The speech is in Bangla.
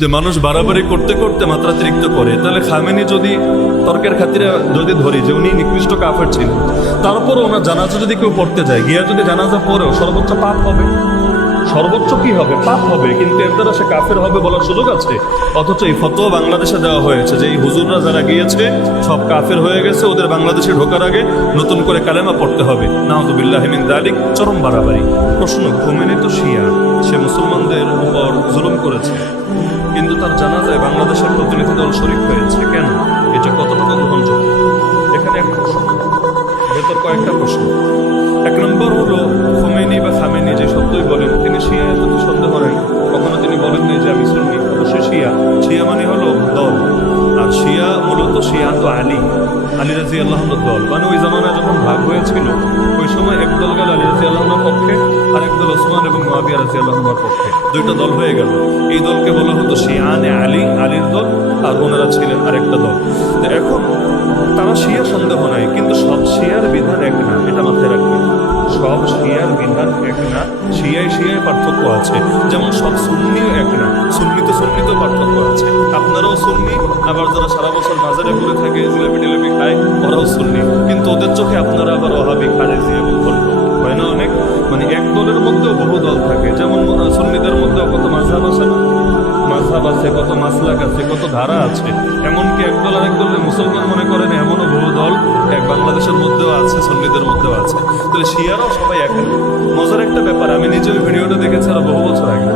যে মানুষ বাড়াবাড়ি করতে করতে মাত্রাতিরিক্ত করে, তাহলে খামেনি যদি তর্কের খাতিরে যদি ধরি যে উনি নিকৃষ্ট কাফের ছিলেন, তারপরও ওনার জানাজা যদি কেউ পড়তে যায়, গিয়া যদি জানাজা পড়েও সর্বোচ্চ পাপ হবে, সর্বোচ্চ কি হবে? পাপ হবে। কিন্তু এর দ্বারা সে কাফের হবে বলার সুযোগ আছে? অথচ এই ফতোয়া বাংলাদেশে দেওয়া হয়েছে যে এই হুজুররা যারা গিয়েছে সব কাফের হয়ে গেছে, ওদের বাংলাদেশে ঢোকার আগে নতুন করে কালেমা পড়তে হবে। নাউযুবিল্লাহি মিন যালিক, চরম বাড়াবাড়ি। প্রশ্ন, খোমেনি তো শিয়া, সে মুসলমানদের উপর জুলুম করেছে, কিন্তু তার জানাজায় বাংলাদেশের প্রতিনিধি দল শরীক হয়েছে কেন? এটা কতটুকু গ্রহণযোগ্য? এখানে এক প্রশ্ন, ভেতর কয়েকটা প্রশ্ন। এক নম্বর হলো, খোমেনি বা খামেনি যে শব্দই বলেন, তিনি শিয়া যদি সন্দেহ করেন, কখনো তিনি বলেননি যে আমি সুন্নি। অবশ্যই শিয়া, শিয়া মানে হলো দল। আর শিয়া মূলত শিয়া তো আলী রাদিয়াল্লাহু দল। মানে ওই জামানায় যখন ভাগ হয়েছিল, ওই সময় এক দল গেল আলী রাদিয়াল্লাহুর পক্ষে, আর এক দল ওসমান এবং মুয়াবিয়া রাদিয়াল্লাহুর পক্ষে, দুইটা দল হয়ে গেল। এই দলকে বলা হতো শিয়ানে আলী, আলীর দল, আর ওনারা ছিলেন আরেকটা দল। তো এখন তারা শিয়া সন্দেহ নাই, কিন্তু সব শিয়ার বিধান এক না, এটা মাথায় রাখবেন। সব শিয়ার বিধান এক না, শিয়ায় পার্থক্য আছে। যেমন সব সুন্নিও এক না, সুন্নিতেও পার্থক্য আছে। আপনারাও সুন্নি, আবার যারা সারা বছর বাজারে ঘুরে থাকে, জিলাপি টিলাপি খায়, ওরাও সুন্নি, কিন্তু ওদের চোখে আপনারা আবার ওহাবি, খারেজি এবং ভণ্ড, হয় না অনেক? মানে এক দলের মধ্যেও বহু দল থাকে। যেমন সুন্নিদের মধ্যেও কত মাযহাব আছে না, মাযহাব আছে, কত মাসলাক আছে, কত ধারা আছে। এমনকি এক দল আরেক দলের মুসলমান মনে করেন, এমনও বহু দল এক বাংলাদেশের মধ্যেও আছে, সুন্নিদের মধ্যেও আছে। তাহলে শিয়ারাও সবাই এক না। মজার একটা ব্যাপার, আমি নিজে ওই ভিডিওটা দেখেছি আর বহু বছর আগে।